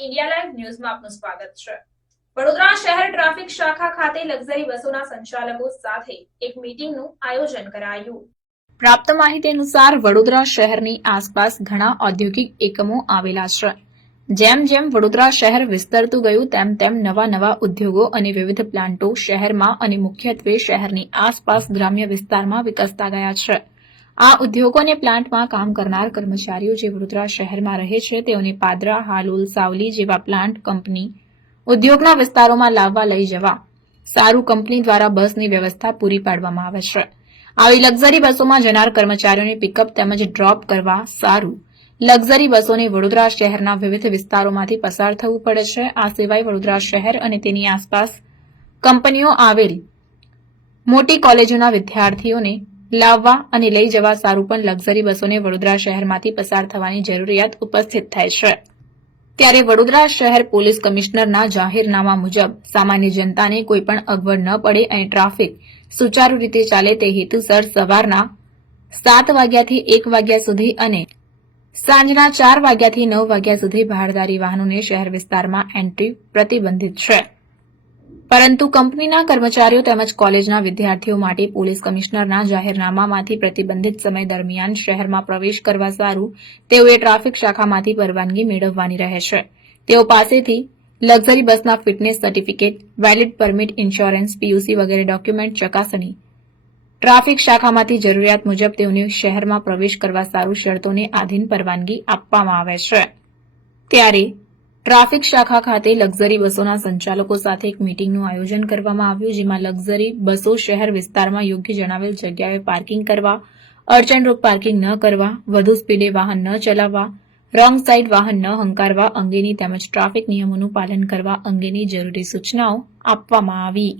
India live ન્યૂઝમાં આપનું સ્વાગત છે. વડોદરા શહેર ટ્રાફિક શાખા ખાતે લક્ઝરી બસોના સંચાલકો સાથે એક મીટિંગનું આયોજન કરાયું. પ્રાપ્ત માહિતી અનુસાર વડોદરા શહેરની આસપાસ ઘણા ઔદ્યોગિક એકમો આવેલા છે. જેમ જેમ વડોદરા શહેર વિસ્તરતું ગયું, તેમ તેમ નવા નવા ઉદ્યોગો અને વિવિધ પ્લાન્ટો શહેરમાં અને મુખ્યત્વે શહેરની આસપાસ ગ્રામ્ય વિસ્તારમાં વિકસતા ગયા છે. આ ઉદ્યોગો અને પ્લાન્ટમાં કામ કરનાર કર્મચારીઓ જે વડોદરા શહેરમાં રહે છે, તેઓને પાદરા, હાલોલ, સાવલી જેવા પ્લાન્ટ કંપની ઉદ્યોગના વિસ્તારોમાં લાવવા લઈ જવા સારું કંપની દ્વારા બસની વ્યવસ્થા પૂરી પાડવામાં આવે છે. આવી લક્ઝરી બસોમાં જનાર કર્મચારીઓને પિકઅપ તેમજ ડ્રોપ કરવા સારું લક્ઝરી બસોને વડોદરા શહેરના વિવિધ વિસ્તારોમાંથી પસાર થવું પડે છે. આ સિવાય વડોદરા શહેર અને તેની આસપાસ કંપનીઓ આવેલ મોટી કોલેજોના વિદ્યાર્થીઓને લાવવા અને લઈ જવા સારું પણ લક્ઝરી બસોને વડોદરા શહેરમાંથી પસાર થવાની જરૂરિયાત ઉપસ્થિત થાય છે. ત્યારે વડોદરા શહેર પોલીસ કમિશનરના જાહેરનામા મુજબ સામાન્ય જનતાને કોઈપણ અગવડ ન પડે અને ટ્રાફિક સુચારુ રીતે ચાલે તે હેતુસર સવારના સાત વાગ્યાથી એક વાગ્યા સુધી અને સાંજના ચાર વાગ્યાથી નવ વાગ્યા સુધી ભારદારી વાહનોને શહેર વિસ્તારમાં એન્ટ્રી પ્રતિબંધિત છે. પરંતુ કંપનીના કર્મચારીઓ તેમજ કોલેજના વિદ્યાર્થીઓ માટે પોલીસ કમિશનરના જાહેરનામામાંથી પ્રતિબંધિત સમય દરમિયાન શહેરમાં પ્રવેશ કરવા સારું તેઓએ ટ્રાફિક શાખામાંથી પરવાનગી મેળવવાની રહે છે. તેઓ પાસેથી લક્ઝરી બસના fitness certificate, valid permit insurance, PUC વગેરે ડોક્યુમેન્ટ ચકાસણી, ટ્રાફિક શાખામાંથી જરૂરિયાત મુજબ તેઓને શહેરમાં પ્રવેશ કરવા સારું શરતોને આધીન પરવાનગી આપવામાં આવે છે. ત્યારે ટ્રાફિક શાખા ખાતે લક્ઝરી બસોના સંચાલકો સાથે એક મીટિંગનું આયોજન કરવામાં આવ્યું, જેમાં લક્ઝરી બસો શહેર વિસ્તારમાં યોગ્ય જણાવેલ જગ્યાએ પાર્કિંગ કરવા અડચણરૂપ પાર્કિંગ ન કરવા, વધુ સ્પીડે વાહન ન ચલાવવા, રોંગ સાઇડ વાહન ન હંકારવા અંગેની તેમજ ટ્રાફિક નિયમોનું પાલન કરવા અંગેની જરૂરી સૂચનાઓ આપવામાં આવી.